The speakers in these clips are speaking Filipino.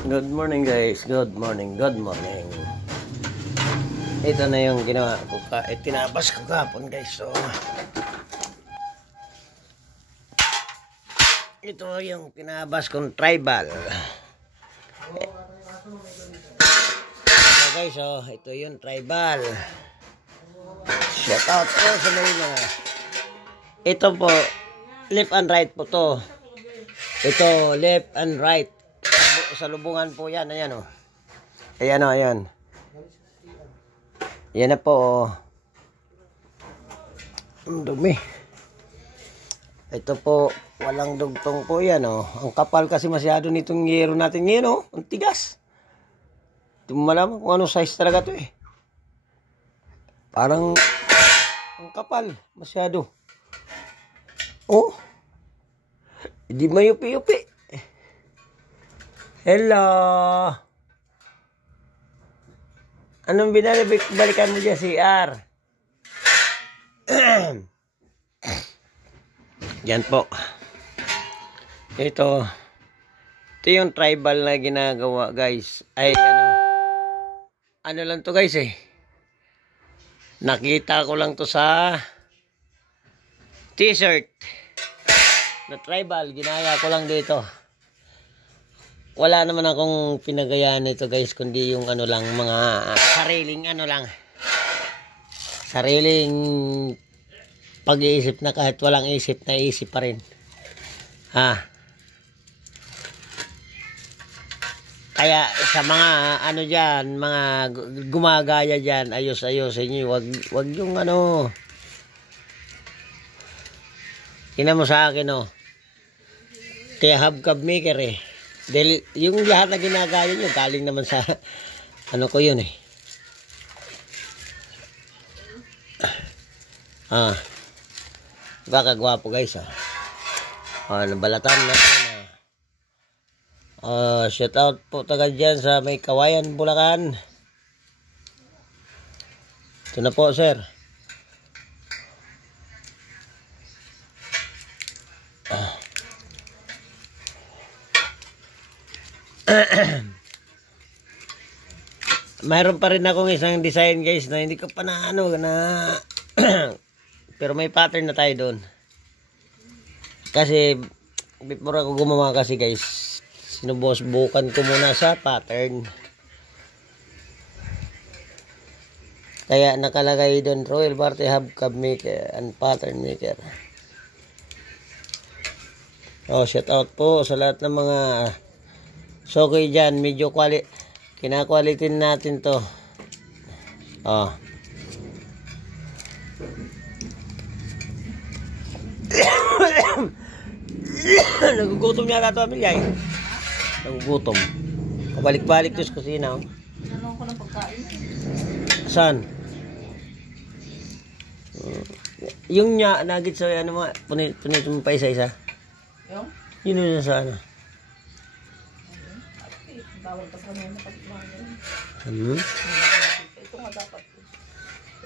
Good morning guys, good morning. Ito na yung ginawa ko tinabas ko kahapon guys. So ito yung tinabas kong tribal. So guys, ito yung tribal. Shout out po sa mga. Ito po, left and right po to. Ito, left and right. Sa lubungan po yan, ayan o. Ayan o, ayan. Yan na po. Ang dumi. Ito po, walang dugtong po yan o. Ang kapal kasi masyado nitong yero natin ngayon o. Ang tigas. Hindi mo malaman kung anong size talaga to eh. Parang ang kapal, masyado. Oh. Hindi mayupi-yupi. Hello. Anong balikan mo dyan, CR? Yan po. Ito yung tribal na ginagawa, guys. Ay, ano lang to, guys, eh. Nakita ko lang to sa t-shirt na tribal. Ginaya ko lang dito. Wala naman akong pinagayaan nito guys, kundi yung ano lang, mga sariling ano lang. Sariling pag-iisip na kahit walang isip na isip pa rin. Kaya sa mga ano dyan, mga gumagaya dyan, ayos-ayosin nyo. Wag yung ano. Tingnan mo sa akin Kaya hubcap maker eh. Dahil yung lahat na ginagaya nyo, galing naman sa ano ko yun eh. Baka gwapo guys nabalatan natin shout out po taga dyan sa may Kawayan, Bulacan. Ito na po sir. Mayroon pa rin akong isang design guys na hindi ko pa na pero may pattern na tayo doon. Kasi before ako gumawa kasi guys, sinubukan ko muna sa pattern. Kaya nakalagay doon Royal Barte Hubcap Maker and Pattern Maker. Shout out po sa lahat ng mga okay dyan, medyo kina-quality natin to. Nagugutom niya ito, Amelia eh. Nagugutom. Kabalik-balik to sa kusina. Nanong ko ng pagkain. Saan? Yung niya, nugget sa punit mo pa isa-isa. Yung? Yun yun sa ano. Bawal pa sa mga pagkain. Ito nga dapat.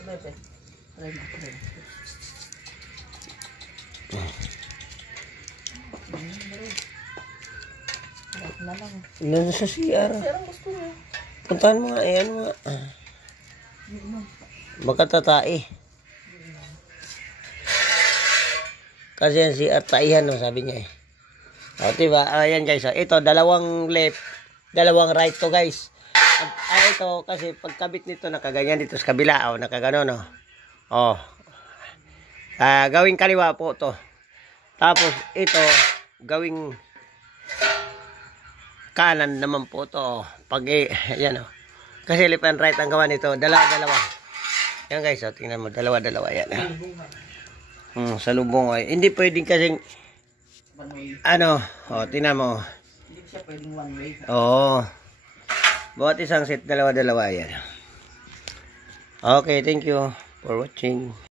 Bebe. Aray na ko rin. Na lang. Nasa sa CR. Pero gusto niya. Puntahan mo nga, ayan mo nga. Baka tatai. Kasi yan CR taihan, sabi niya eh. Diba? Ayan guys. Ito, dalawang left, dalawang right to guys. Ito kasi pagkabit nito nakaganyan dito sa kabila. Nakagano gawing kaliwa po to. Tapos ito gawing kanan naman po to. Pag ayan kasi left and right ang gawa nito. Dalawa. Yan guys, tingnan mo, dalawa yan. Sa lubong hindi pwedeng kasing tingnan mo. Hindi siya pwedeng one way. Bawat isang set, dalawa yan. Okay, thank you for watching.